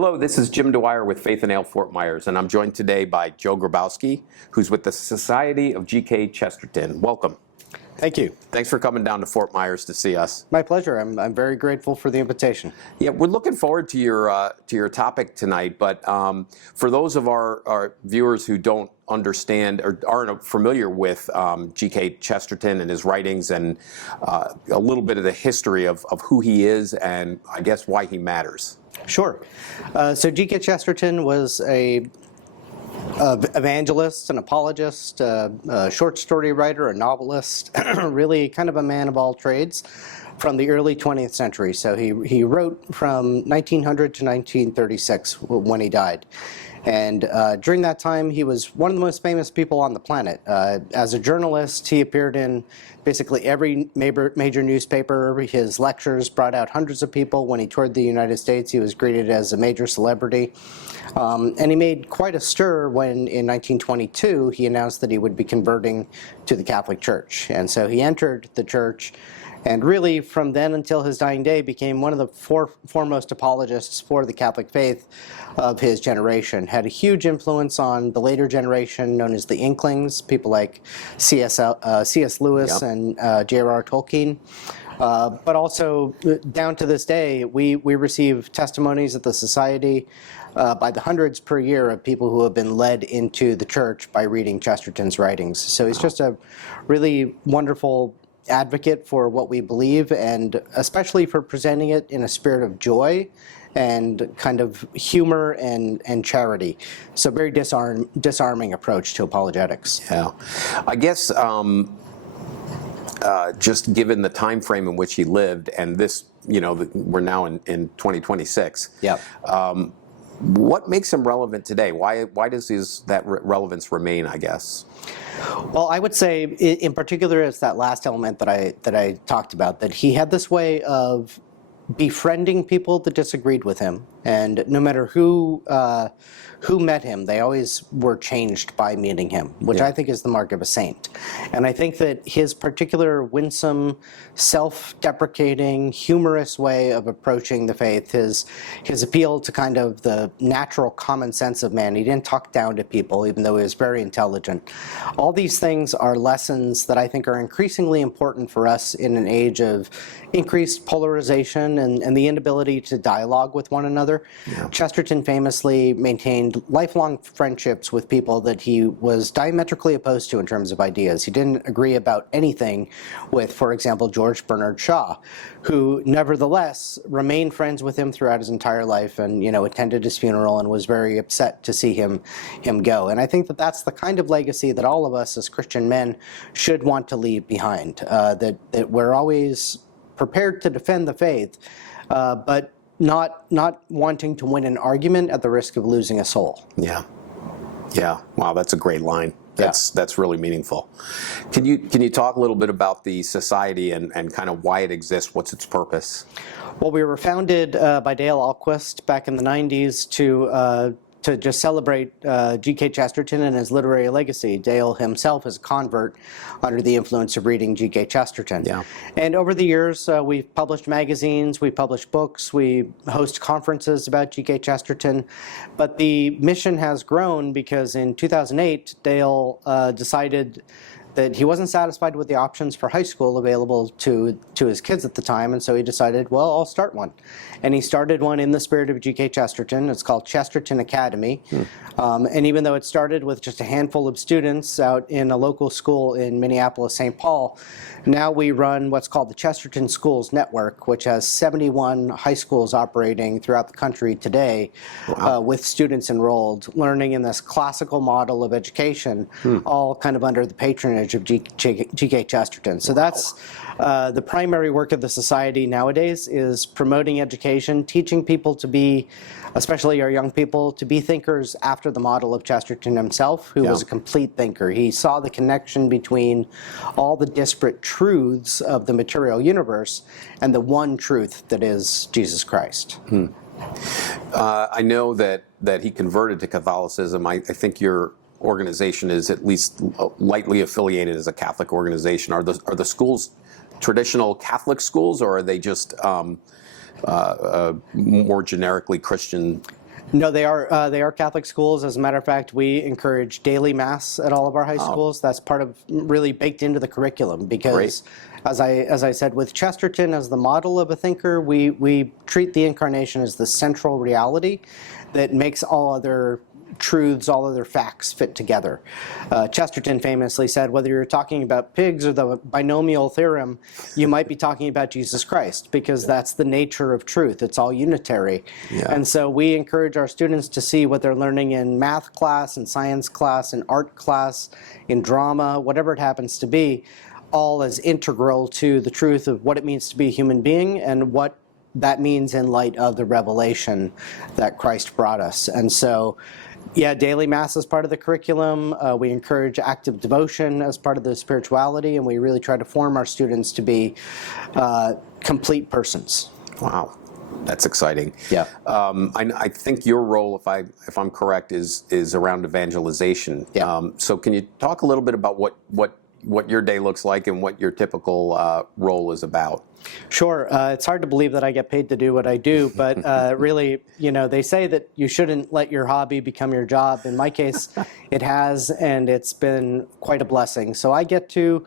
Hello, this is Jim Dwyer with Faith and Ale Fort Myers, and I'm joined today by Joe Grabowski, who's with the Society of G.K. Chesterton. Welcome. Thank you. Thanks for coming down to Fort Myers to see us. My pleasure. I'm very grateful for the invitation. Yeah, we're looking forward to your topic tonight, but for those of our viewers who don't understand or aren't familiar with G.K. Chesterton and his writings and a little bit of the history of who he is and I guess why he matters. Sure. So G.K. Chesterton was a evangelist, an apologist, a short story writer, a novelist, really kind of a man of all trades from the early 20th century. So he wrote from 1900 to 1936 when he died. And during that time, he was one of the most famous people on the planet. As a journalist, he appeared in basically every major newspaper. His lectures brought out hundreds of people. When he toured the United States, he was greeted as a major celebrity. And he made quite a stir when, in 1922, he announced that he would be converting to the Catholic Church. And so he entered the church, and really from then until his dying day became one of the foremost apologists for the Catholic faith of his generation. Had a huge influence on the later generation known as the Inklings, people like C.S. Lewis and J.R.R. Tolkien. But also, down to this day, we receive testimonies at the Society by the hundreds per year of people who have been led into the church by reading Chesterton's writings. So he's just a really wonderful advocate for what we believe, and especially for presenting it in a spirit of joy and kind of humor and charity. So very disarming approach to apologetics. Yeah, I guess just given the time frame in which he lived, and this, we're now in 2026. Yeah. What makes him relevant today? Why does that relevance remain, I guess? Well, I would say, in particular, it's that last element that I talked about, that he had this way of befriending people that disagreed with him, and no matter who met him, they always were changed by meeting him, which I think is the mark of a saint. And I think that his particular winsome, self-deprecating, humorous way of approaching the faith, his appeal to kind of the natural common sense of man, he didn't talk down to people, even though he was very intelligent. All these things are lessons that I think are increasingly important for us in an age of increased polarization and the inability to dialogue with one another. Yeah. Chesterton famously maintained lifelong friendships with people that he was diametrically opposed to in terms of ideas. He didn't agree about anything with, for example, George Bernard Shaw, who nevertheless remained friends with him throughout his entire life and, attended his funeral and was very upset to see him go. And I think that that's the kind of legacy that all of us as Christian men should want to leave behind, that we're always prepared to defend the faith, but not wanting to win an argument at the risk of losing a soul. Yeah. Wow, that's a great line. That's really meaningful. Can you talk a little bit about the society and kind of why it exists? What's its purpose? Well, we were founded by Dale Ahlquist back in the 90s to just celebrate G.K. Chesterton and his literary legacy. Dale himself is a convert under the influence of reading G.K. Chesterton. Yeah. And over the years, we've published magazines, we've published books, we host conferences about G.K. Chesterton. But the mission has grown because in 2008, Dale decided that he wasn't satisfied with the options for high school available to his kids at the time, and so he decided, well, I'll start one. And he started one in the spirit of G.K. Chesterton. It's called Chesterton Academy. And even though it started with just a handful of students out in a local school in Minneapolis, St. Paul, now we run what's called the Chesterton Schools Network, which has 71 high schools operating throughout the country today. Wow. With students enrolled, learning in this classical model of education, all kind of under the patronage of G.K. Chesterton. So that's the primary work of the Society nowadays, is promoting education, teaching people to be, especially our young people, to be thinkers after the model of Chesterton himself, who was a complete thinker. He saw the connection between all the disparate truths of the material universe and the one truth that is Jesus Christ. I know that he converted to Catholicism. I think your organization is at least lightly affiliated as a Catholic organization. Are the schools traditional Catholic schools, or are they just more generically Christian No, they are Catholic schools. As a matter of fact, we encourage daily mass at all of our high schools. That's part of really baked into the curriculum because, as I said, with Chesterton as the model of a thinker, we treat the incarnation as the central reality that makes all other truths, all other facts fit together. Chesterton famously said, whether you're talking about pigs or the binomial theorem, you might be talking about Jesus Christ, because that's the nature of truth. It's all unitary. Yeah. And so we encourage our students to see what they're learning in math class, in science class, in art class, in drama, whatever it happens to be, all as integral to the truth of what it means to be a human being and what that means in light of the revelation that Christ brought us. And so, yeah, daily mass is part of the curriculum. We encourage active devotion as part of the spirituality, and we really try to form our students to be complete persons. Wow, that's exciting. Yeah. I think your role, if I'm correct, is around evangelization. Yeah. So can you talk a little bit about what your day looks like and what your typical role is about? Sure. It's hard to believe that I get paid to do what I do, but really, they say that you shouldn't let your hobby become your job. In my case, it has, and it's been quite a blessing. So I get to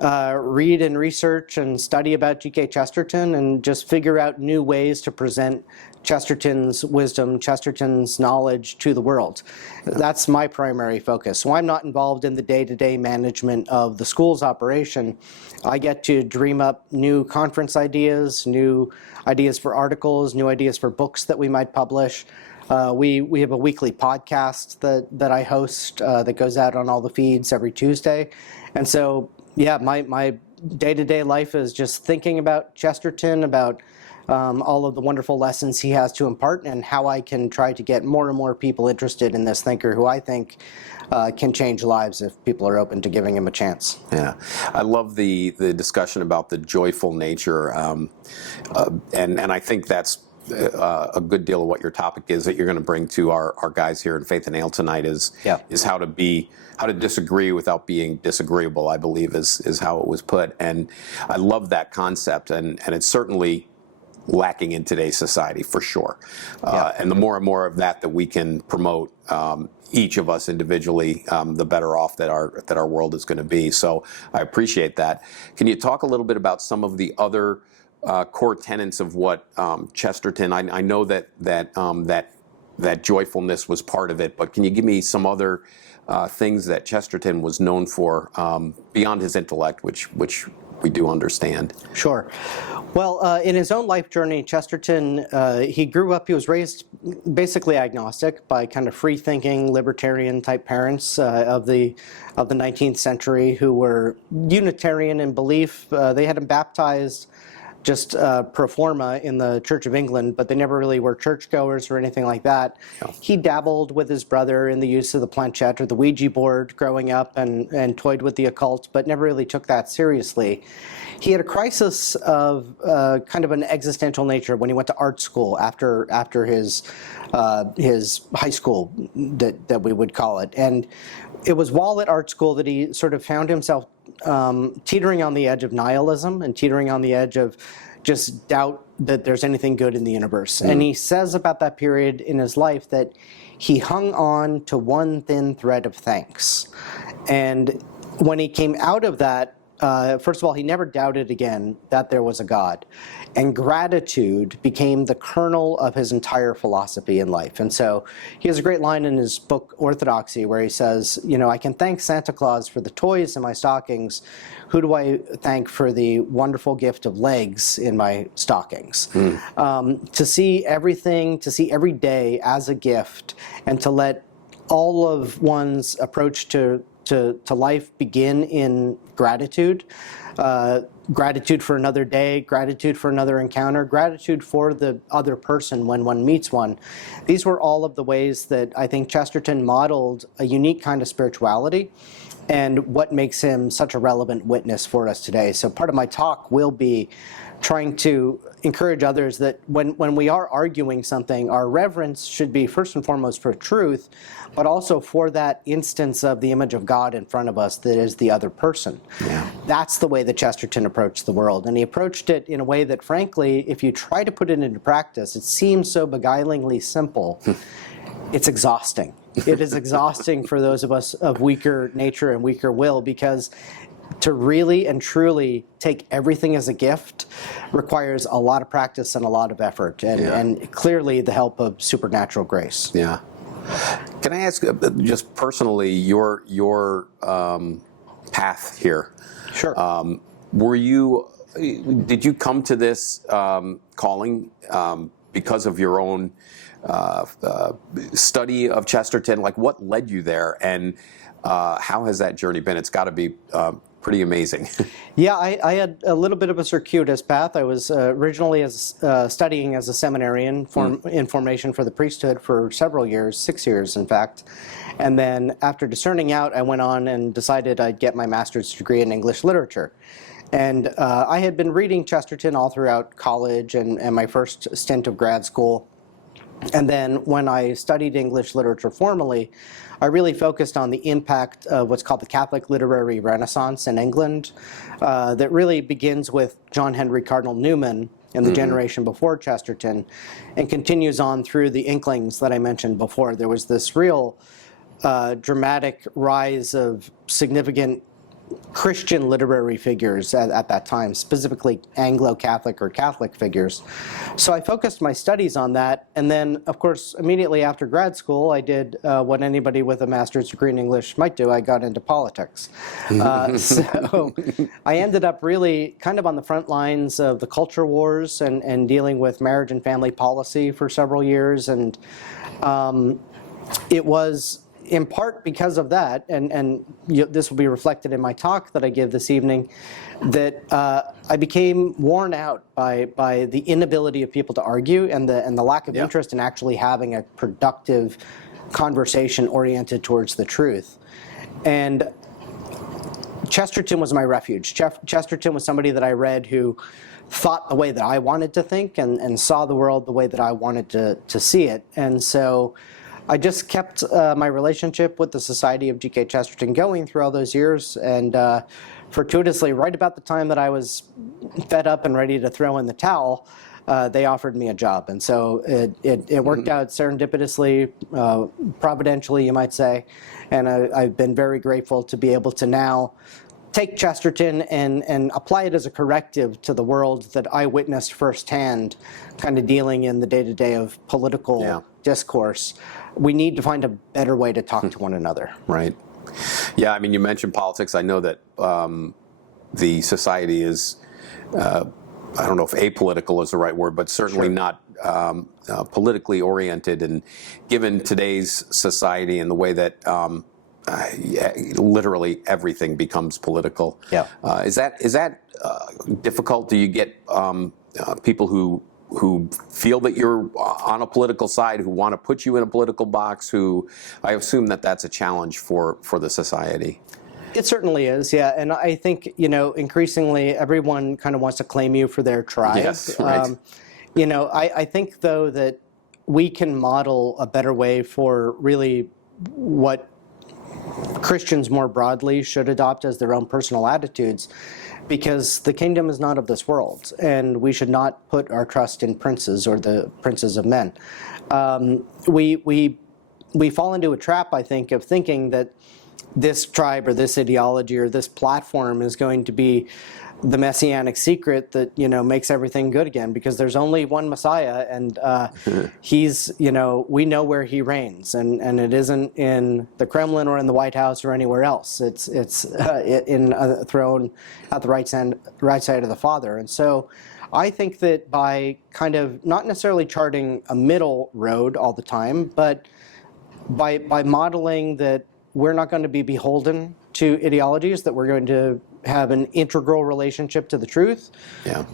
read and research and study about G.K. Chesterton and just figure out new ways to present Chesterton's wisdom, Chesterton's knowledge to the world. That's my primary focus. So I'm not involved in the day-to-day management of the school's operation. I get to dream up new conference ideas, new ideas for articles, new ideas for books that we might publish. We have a weekly podcast that I host that goes out on all the feeds every Tuesday. And so, yeah, my day-to-day life is just thinking about Chesterton, about all of the wonderful lessons he has to impart, and how I can try to get more and more people interested in this thinker who I think can change lives if people are open to giving him a chance. Yeah, I love the discussion about the joyful nature, and I think that's a good deal of what your topic is that you're going to bring to our guys here in Faith and Ale tonight is how to disagree without being disagreeable, I believe is how it was put. And I love that concept, and it's certainly lacking in today's society for sure. And the more and more of that we can promote, each of us individually, the better off that our world is going to be. So I appreciate that. Can you talk a little bit about some of the other core tenets of what Chesterton? I know that joyfulness was part of it, but can you give me some other things that Chesterton was known for beyond his intellect, which we do understand? Sure. Well, in his own life journey, Chesterton, he was raised basically agnostic by kind of free-thinking, libertarian-type parents of the 19th century who were Unitarian in belief. They had him baptized just pro forma in the Church of England, but they never really were churchgoers or anything like that. No. He dabbled with his brother in the use of the planchette or the Ouija board growing up and toyed with the occult, but never really took that seriously. He had a crisis of kind of an existential nature when he went to art school after his high school, that we would call it. And it was while at art school that he sort of found himself teetering on the edge of nihilism and teetering on the edge of just doubt that there's anything good in the universe. And he says about that period in his life that he hung on to one thin thread of thanks. And when he came out of that, first of all, he never doubted again that there was a God. And gratitude became the kernel of his entire philosophy in life. And so he has a great line in his book, Orthodoxy, where he says, I can thank Santa Claus for the toys in my stockings. Who do I thank for the wonderful gift of legs in my stockings? To see everything, to see every day as a gift, and to let all of one's approach to life begin in gratitude. Gratitude for another day, gratitude for another encounter, gratitude for the other person when one meets one. These were all of the ways that I think Chesterton modeled a unique kind of spirituality and what makes him such a relevant witness for us today. So part of my talk will be trying to encourage others that when we are arguing something, our reverence should be first and foremost for truth, but also for that instance of the image of God in front of us that is the other person. Yeah. That's the way that Chesterton approached the world. And he approached it in a way that, frankly, if you try to put it into practice, it seems so beguilingly simple. It's exhausting. It is exhausting for those of us of weaker nature and weaker will, because to really and truly take everything as a gift requires a lot of practice and a lot of effort, and clearly the help of supernatural grace. Yeah. Can I ask, just personally, your path here? Sure. Did you come to this calling because of your own study of Chesterton? Like, what led you there, and how has that journey been? It's got to be pretty amazing. Yeah, I had a little bit of a circuitous path. I was originally studying as a seminarian in formation for the priesthood for several years, 6 years in fact. And then after discerning out, I went on and decided I'd get my master's degree in English literature. And I had been reading Chesterton all throughout college and my first stint of grad school. And then when I studied English literature formally, I really focused on the impact of what's called the Catholic Literary Renaissance in England, that really begins with John Henry Cardinal Newman in the generation before Chesterton, and continues on through the Inklings that I mentioned before. There was this real dramatic rise of significant Christian literary figures at that time, specifically Anglo-Catholic or Catholic figures. So I focused my studies on that, and then, of course, immediately after grad school, I did what anybody with a master's degree in English might do. I got into politics. So I ended up really kind of on the front lines of the culture wars and dealing with marriage and family policy for several years, and it was in part because of that, and this will be reflected in my talk that I give this evening, that I became worn out by the inability of people to argue and the lack of interest in actually having a productive conversation oriented towards the truth. And Chesterton was my refuge. Chesterton was somebody that I read who thought the way that I wanted to think and saw the world the way that I wanted to see it. And so I just kept my relationship with the Society of G.K. Chesterton going through all those years, and fortuitously, right about the time that I was fed up and ready to throw in the towel, they offered me a job. And so it worked out serendipitously, providentially, you might say, and I've been very grateful to be able to now take Chesterton and apply it as a corrective to the world that I witnessed firsthand, kind of dealing in the day-to-day of political discourse. We need to find a better way to talk to one another. Right. Yeah, I mean, you mentioned politics. I know that the society is, I don't know if apolitical is the right word, but certainly not politically oriented. And given today's society and the way that literally everything becomes political, is that difficult? Do you get people who feel that you're on a political side, who want to put you in a political box, who I assume that that's a challenge for the society? It certainly is, yeah. And I think, increasingly everyone kind of wants to claim you for their tribe. Yes, right. I think, though, that we can model a better way for really what Christians more broadly should adopt as their own personal attitudes, because the kingdom is not of this world, and we should not put our trust in princes or the princes of men. We fall into a trap, I think, of thinking that this tribe or this ideology or this platform is going to be the messianic secret that makes everything good again, because there's only one Messiah, and he's we know where he reigns, and it isn't in the Kremlin or in the White House or anywhere else. It's in a throne at the right side of the Father. And so I think that by kind of not necessarily charting a middle road all the time, but by modeling that we're not going to be beholden to ideologies, that we're going to have an integral relationship to the truth,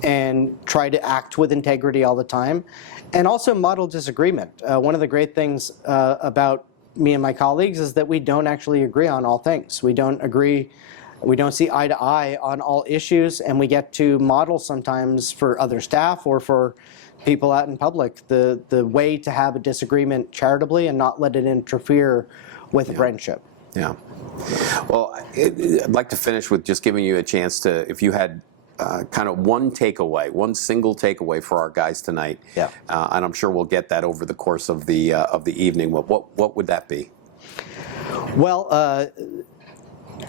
and try to act with integrity all the time, and also model disagreement. One of the great things about me and my colleagues is that we don't actually agree on all things. We don't agree We don't see eye to eye on all issues, and we get to model sometimes for other staff or for people out in public the way to have a disagreement charitably and not let it interfere with friendship. Yeah. Well, I'd like to finish with just giving you a chance to, if you had kind of one takeaway, one single takeaway for our guys tonight, Yeah. And I'm sure we'll get that over the course of the evening. What would that be? Well,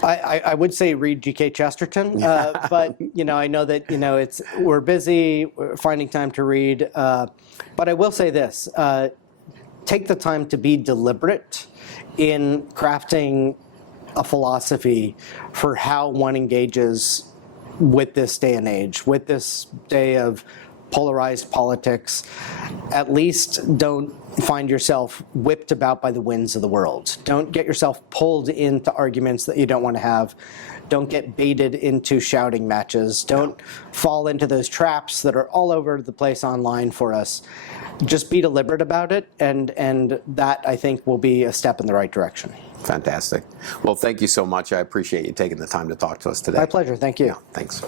I would say read G.K. Chesterton, but I know that we're busy, we're finding time to read. But I will say this: take the time to be deliberate in crafting a philosophy for how one engages with this day and age, with this day of polarized politics. At least don't find yourself whipped about by the winds of the world. Don't get yourself pulled into arguments that you don't want to have. Don't get baited into shouting matches. Don't fall into those traps that are all over the place online for us. Just be deliberate about it, and that, I think, will be a step in the right direction. Fantastic. Well, thank you so much. I appreciate you taking the time to talk to us today. My pleasure. Thank you. Thanks.